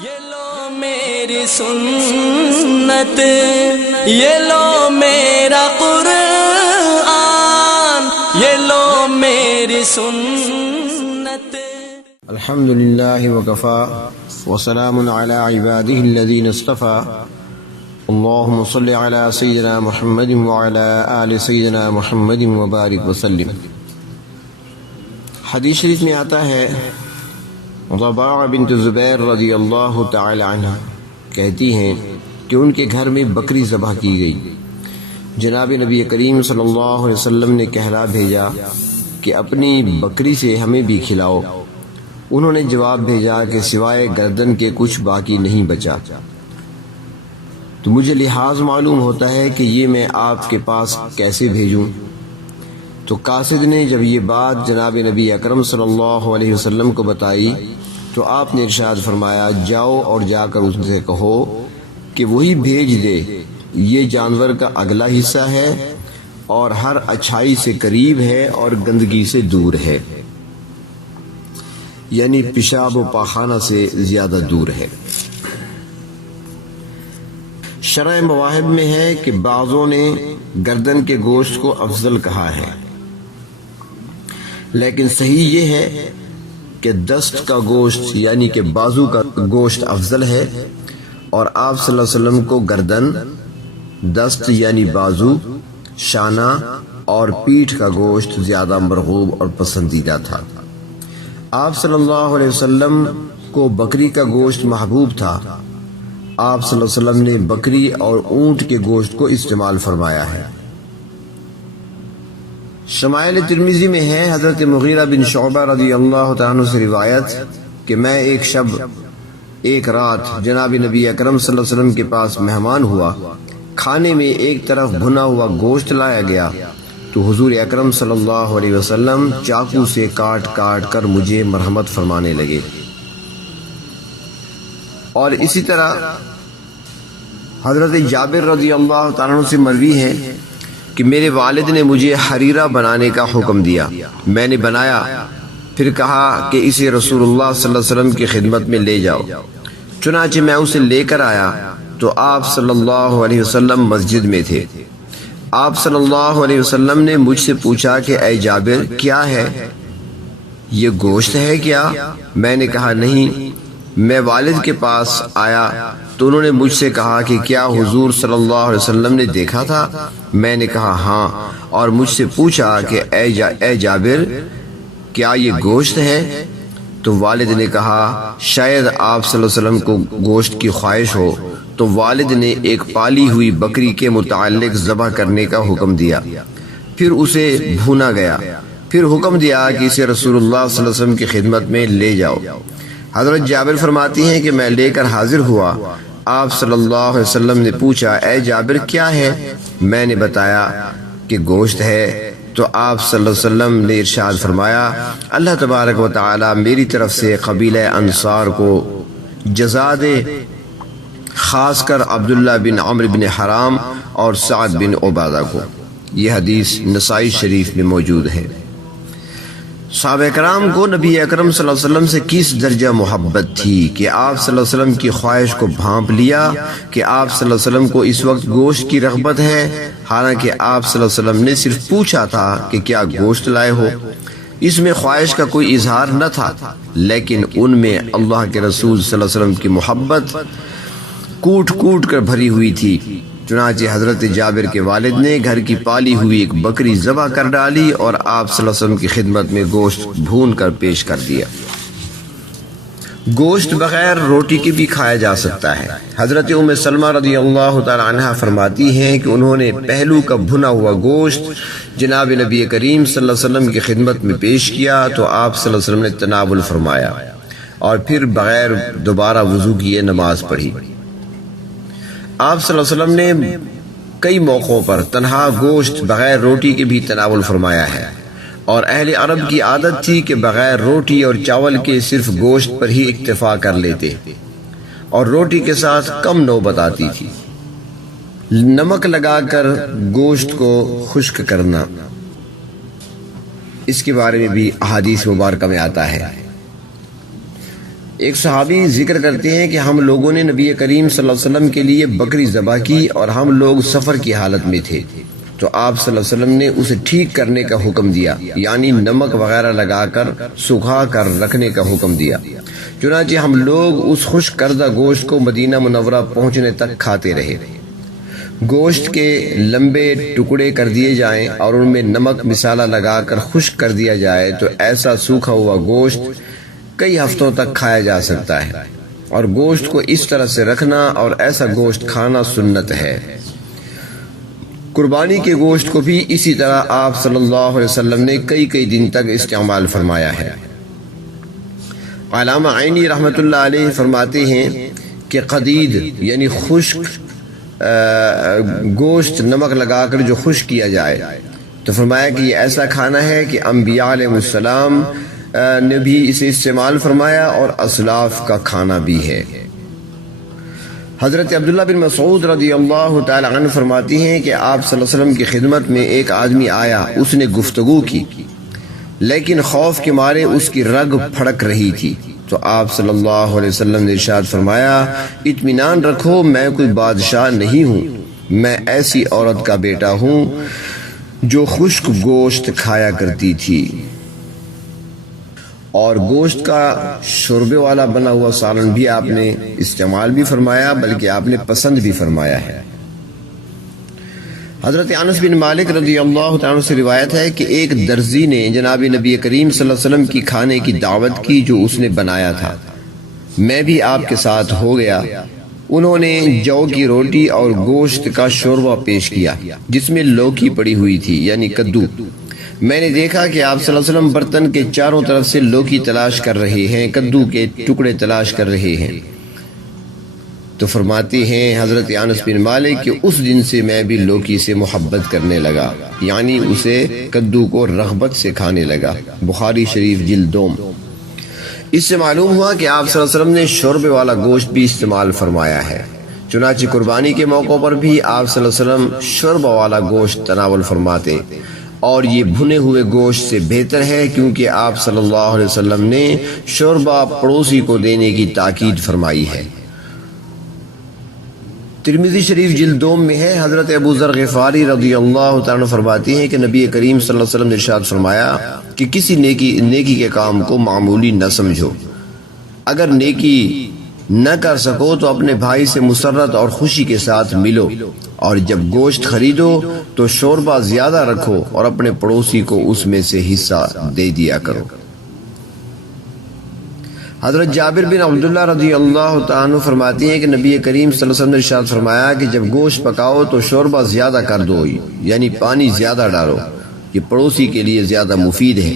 یہ لو میری سنت، یہ لو میرا قرآن، یہ لو میری سنت۔ الحمد للہ وکفا وسلام علی عباده الذین اصطفى، اللہم صل علی سیدنا محمد وعلی آل سیدنا محمد وبارک وسلم۔ حدیث شریف میں آتا ہے رباعہ بنت زبیر رضی اللہ تعالی عنہ کہتی ہیں کہ ان کے گھر میں بکری ذبح کی گئی۔ جناب نبی کریم صلی اللہ علیہ وسلم نے کہلا بھیجا کہ اپنی بکری سے ہمیں بھی کھلاؤ۔ انہوں نے جواب بھیجا کہ سوائے گردن کے کچھ باقی نہیں بچا۔ تو مجھے لحاظ معلوم ہوتا ہے کہ یہ میں آپ کے پاس کیسے بھیجوں؟ تو قاصد نے جب یہ بات جناب نبی اکرم صلی اللہ علیہ وسلم کو بتائی تو آپ نے ارشاد فرمایا، جاؤ اور جا کر اس سے کہو کہ وہی بھیج دے، یہ جانور کا اگلا حصہ ہے اور ہر اچھائی سے قریب ہے اور گندگی سے دور ہے، یعنی پیشاب و پاخانہ سے زیادہ دور ہے۔ شرع مواہب میں ہے کہ بعضوں نے گردن کے گوشت کو افضل کہا ہے، لیکن صحیح یہ ہے کہ دست کا گوشت یعنی کہ بازو کا گوشت افضل ہے، اور آپ صلی اللہ علیہ وسلم کو گردن، دست یعنی بازو، شانہ اور پیٹھ کا گوشت زیادہ مرغوب اور پسندیدہ تھا۔ آپ صلی اللہ علیہ وسلم کو بکری کا گوشت محبوب تھا۔ آپ صلی اللہ علیہ وسلم نے بکری اور اونٹ کے گوشت کو استعمال فرمایا ہے۔ شمائل ترمذی میں ہے، حضرت مغیرہ بن شعبہ رضی اللہ تعالیٰ عنہ سے روایت کہ میں ایک شب ایک رات جناب نبی اکرم صلی اللہ علیہ وسلم کے پاس مہمان ہوا۔ کھانے میں ایک طرف بھنا ہوا گوشت لایا گیا تو حضور اکرم صلی اللہ علیہ وسلم چاقو سے کاٹ کاٹ کر مجھے مرحمت فرمانے لگے، اور اسی طرح حضرت جابر رضی اللہ تعالیٰ عنہ سے مروی ہے کہ میرے والد نے مجھے حریرہ بنانے کا حکم دیا، میں نے بنایا، پھر کہا کہ اسے رسول اللہ صلی اللہ علیہ وسلم کی خدمت میں لے جاؤ۔ چنانچہ میں اسے لے کر آیا تو آپ صلی اللہ علیہ وسلم مسجد میں تھے۔ آپ صلی اللہ علیہ وسلم نے مجھ سے پوچھا کہ اے جابر، کیا ہے یہ؟ گوشت ہے کیا؟ میں نے کہا نہیں۔ میں والد کے پاس آیا تو انہوں نے مجھ سے کہا کہ کیا حضور صلی اللہ علیہ وسلم نے دیکھا تھا؟ میں نے کہا ہاں، اور مجھ سے پوچھا کہ اے جابر، کیا یہ گوشت ہے؟ تو والد نے کہا شاید آپ صلی اللہ علیہ وسلم کو گوشت کی خواہش ہو، تو والد نے ایک پالی ہوئی بکری کے متعلق ذبح کرنے کا حکم دیا، پھر اسے بھونا گیا، پھر حکم دیا کہ اسے رسول اللہ صلی اللہ علیہ وسلم کی خدمت میں لے جاؤ۔ حضرت جابر فرماتی ہیں کہ میں لے کر حاضر ہوا، آپ صلی اللہ علیہ وسلم نے پوچھا اے جابر کیا ہے؟ میں نے بتایا کہ گوشت ہے، تو آپ صلی اللہ علیہ وسلم نے ارشاد فرمایا، اللہ تبارک و تعالی میری طرف سے قبیلہ انصار کو جزا دے، خاص کر عبداللہ بن عمرو بن حرام اور سعد بن عبادہ کو۔ یہ حدیث نسائی شریف میں موجود ہے۔ صحابہ کرام کو نبی اکرم صلی اللہ علیہ وسلم سے کس درجہ محبت تھی کہ آپ صلی اللہ علیہ وسلم کی خواہش کو بھانپ لیا کہ آپ صلی اللہ علیہ وسلم کو اس وقت گوشت کی رغبت ہے، حالانکہ آپ صلی اللہ علیہ وسلم نے صرف پوچھا تھا کہ کیا گوشت لائے ہو۔ اس میں خواہش کا کوئی اظہار نہ تھا، لیکن ان میں اللہ کے رسول صلی اللہ علیہ وسلم کی محبت کوٹ کوٹ کر بھری ہوئی تھی۔ چنانچہ حضرت جابر کے والد نے گھر کی پالی ہوئی ایک بکری ذبح کر ڈالی اور آپ صلی اللہ علیہ وسلم کی خدمت میں گوشت بھون کر پیش کر دیا۔ گوشت بغیر روٹی کے بھی کھایا جا سکتا ہے۔ حضرت ام سلمہ رضی اللہ تعالی عنہا فرماتی ہیں کہ انہوں نے پہلو کا بھنا ہوا گوشت جناب نبی کریم صلی اللہ علیہ وسلم کی خدمت میں پیش کیا تو آپ صلی اللہ علیہ وسلم نے تناول فرمایا اور پھر بغیر دوبارہ وضو کیے نماز پڑھی۔ آپ صلی اللہ علیہ وسلم نے کئی موقعوں پر تنہا گوشت بغیر روٹی کے بھی تناول فرمایا ہے، اور اہل عرب کی عادت تھی کہ بغیر روٹی اور چاول کے صرف گوشت پر ہی اکتفا کر لیتے، اور روٹی کے ساتھ کم نوبت آتی تھی۔ نمک لگا کر گوشت کو خشک کرنا، اس کے بارے میں بھی احادیث مبارکہ میں آتا ہے۔ ایک صحابی ذکر کرتے ہیں کہ ہم لوگوں نے نبی کریم صلی اللہ علیہ وسلم کے لیے بکری ذبح کی اور ہم لوگ سفر کی حالت میں تھے، تو آپ صلی اللہ علیہ وسلم نے اسے ٹھیک کرنے کا حکم دیا، یعنی نمک وغیرہ لگا کر سکھا کر رکھنے کا حکم دیا۔ چنانچہ ہم لوگ اس خشک کردہ گوشت کو مدینہ منورہ پہنچنے تک کھاتے رہے۔ گوشت کے لمبے ٹکڑے کر دیے جائیں اور ان میں نمک مسالہ لگا کر خشک کر دیا جائے تو ایسا سوکھا ہوا گوشت کئی ہفتوں تک کھایا جا سکتا ہے، اور گوشت کو اس طرح سے رکھنا اور ایسا گوشت کھانا سنت ہے۔ قربانی کے گوشت کو بھی اسی طرح آپ صلی اللہ علیہ وسلم نے کئی دن تک استعمال فرمایا ہے۔ علامہ عینی رحمۃ اللہ علیہ فرماتے ہیں کہ قدید یعنی خشک گوشت نمک لگا کر جو خشک کیا جائے، تو فرمایا کہ یہ ایسا کھانا ہے کہ انبیاء علیہ السلام نے بھی اسے استعمال فرمایا اور اسلاف کا کھانا بھی ہے۔ حضرت عبداللہ بن مسعود رضی اللہ تعالی عنہ فرماتی ہیں کہ آپ صلی اللہ علیہ وسلم کی خدمت میں ایک آدمی آیا، اس نے گفتگو کی لیکن خوف کے مارے اس کی رگ پھڑک رہی تھی، تو آپ صلی اللہ علیہ وسلم نے ارشاد فرمایا، اطمینان رکھو، میں کوئی بادشاہ نہیں ہوں، میں ایسی عورت کا بیٹا ہوں جو خشک گوشت کھایا کرتی تھی۔ اور گوشت کا شوربے والا بنا ہوا سالن بھی آپ نے استعمال بھی فرمایا، بلکہ آپ نے پسند بھی فرمایا ہے۔ حضرت انس بن مالک رضی اللہ تعالیٰ سے روایت ہے کہ ایک درزی نے جناب نبی کریم صلی اللہ علیہ وسلم کی کھانے کی دعوت کی جو اس نے بنایا تھا، میں بھی آپ کے ساتھ ہو گیا۔ انہوں نے جو کی روٹی اور گوشت کا شوربہ پیش کیا جس میں لوکی پڑی ہوئی تھی، یعنی کدو۔ میں نے دیکھا کہ آپ صلی اللہ علیہ وسلم برتن کے چاروں طرف سے لوکی تلاش کر رہے ہیں، کدو کے ٹکڑے تلاش کر رہے ہیں۔ تو فرماتے ہیں حضرت انس بن مالک کہ اس دن سے میں بھی لوکی سے محبت کرنے لگا، یعنی اسے کدو کو رغبت سے کھانے لگا۔ بخاری شریف جلد 2۔ اس سے معلوم ہوا کہ آپ صلی اللہ علیہ وسلم نے شوربے والا گوشت بھی استعمال فرمایا ہے۔ چنانچہ قربانی کے موقع پر بھی آپ صلی اللہ علیہ وسلم شوربہ والا گوشت تناول فرماتے، اور یہ بھنے ہوئے گوشت سے بہتر ہے کیونکہ آپ صلی اللہ علیہ وسلم نے شوربہ پڑوسی کو دینے کی تاکید فرمائی ہے۔ ترمذی شریف جلد 2 میں ہے، حضرت ابو ذر غفاری رضی اللہ تعالیٰ عنہ فرماتے ہیں کہ نبی کریم صلی اللہ علیہ وسلم نے ارشاد فرمایا کہ کسی نیکی کے کام کو معمولی نہ سمجھو، اگر نیکی نہ کر سکو تو اپنے بھائی سے مسرت اور خوشی کے ساتھ ملو، اور جب گوشت خریدو تو شوربہ زیادہ رکھو اور اپنے پڑوسی کو اس میں سے حصہ دے دیا کرو۔ حضرت جابر بن عبداللہ رضی اللہ تعالیٰ عنہ فرماتے ہیں کہ نبی کریم صلی اللہ علیہ وسلم نے ارشاد فرمایا کہ جب گوشت پکاؤ تو شوربہ زیادہ کر دو، یعنی پانی زیادہ ڈالو، یہ پڑوسی کے لیے زیادہ مفید ہے۔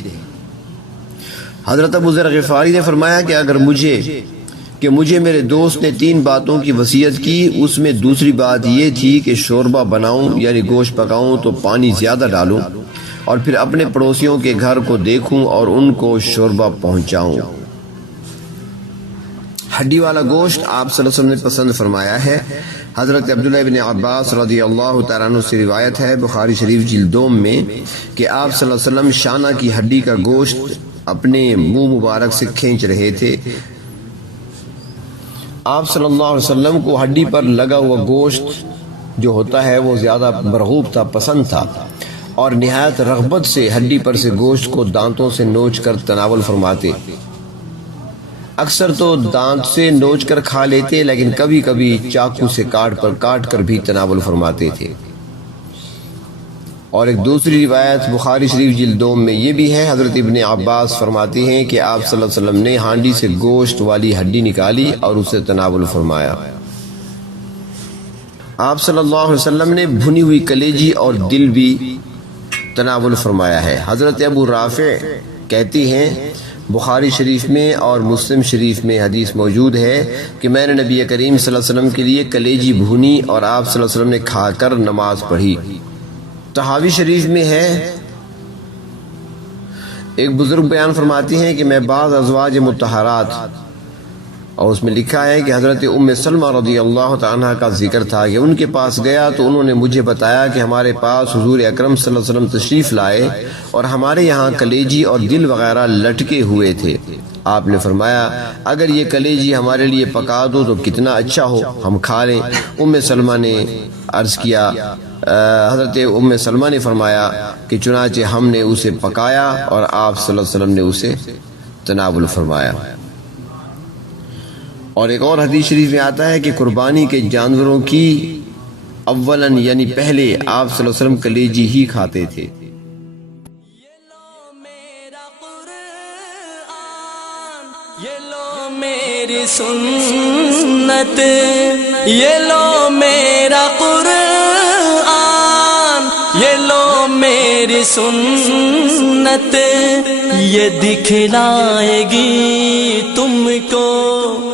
حضرت ابو ذر غفاری نے فرمایا کہ اگر مجھے میرے دوست نے 3 باتوں کی وصیت کی، اس میں دوسری بات یہ تھی کہ شوربہ بناؤں یعنی گوشت پکاؤں تو پانی زیادہ ڈالوں، اور پھر اپنے پڑوسیوں کے گھر کو دیکھوں اور ان کو شوربہ پہنچاؤں۔ ہڈی والا گوشت آپ صلی اللہ علیہ وسلم نے پسند فرمایا ہے۔ حضرت عبداللہ بن عباس رضی اللہ تعالیٰ عنہ سے روایت ہے بخاری شریف جلد 2 میں کہ آپ صلی اللہ علیہ وسلم شانہ کی ہڈی کا گوشت اپنے منہ مبارک سے کھینچ رہے تھے۔ آپ صلی اللہ علیہ وسلم کو ہڈی پر لگا ہوا گوشت جو ہوتا ہے وہ زیادہ مرغوب تھا، پسند تھا، اور نہایت رغبت سے ہڈی پر سے گوشت کو دانتوں سے نوچ کر تناول فرماتے۔ اکثر تو دانت سے نوچ کر کھا لیتے، لیکن کبھی کبھی چاقو سے کاٹ کر بھی تناول فرماتے تھے۔ اور ایک دوسری روایت بخاری شریف جلد 2 میں یہ بھی ہے، حضرت ابن عباس فرماتے ہیں کہ آپ صلی اللہ علیہ وسلم نے ہانڈی سے گوشت والی ہڈی نکالی اور اسے تناول فرمایا۔ آپ صلی اللہ علیہ وسلم نے بھنی ہوئی کلیجی اور دل بھی تناول فرمایا ہے۔ حضرت ابو رافع کہتے ہیں بخاری شریف میں اور مسلم شریف میں حدیث موجود ہے کہ میں نے نبی کریم صلی اللہ علیہ وسلم کے لیے کلیجی بھونی اور آپ صلی اللہ علیہ وسلم نے کھا کر نماز پڑھی۔ طحاوی شریف میں ہے، ایک بزرگ بیان فرماتی ہیں کہ میں بعض ازواج مطہرات، اور اس میں لکھا ہے کہ حضرت ام سلمہ رضی اللہ تعالیٰ کا ذکر تھا کہ ان کے پاس گیا تو انہوں نے مجھے بتایا کہ ہمارے پاس حضور اکرم صلی اللہ علیہ وسلم تشریف لائے اور ہمارے یہاں کلیجی اور دل وغیرہ لٹکے ہوئے تھے، آپ نے فرمایا اگر یہ کلیجی ہمارے لیے پکا دو تو کتنا اچھا ہو، ہم کھا لیں۔ ام سلمہ نے عرض کیا، حضرت ام سلمہ نے فرمایا کہ چنانچہ ہم نے اسے پکایا اور آپ صلی اللہ علیہ وسلم نے اسے تناول فرمایا۔ اور ایک اور حدیث شریف میں آتا ہے کہ قربانی کے جانوروں کی اولاً یعنی پہلے آپ صلی اللہ علیہ وسلم کلیجی ہی کھاتے تھے۔ یہ لو میری سنت، یہ لو میرا قرآن، یہ لو میری سنت، یہ دکھلائے گی تم کو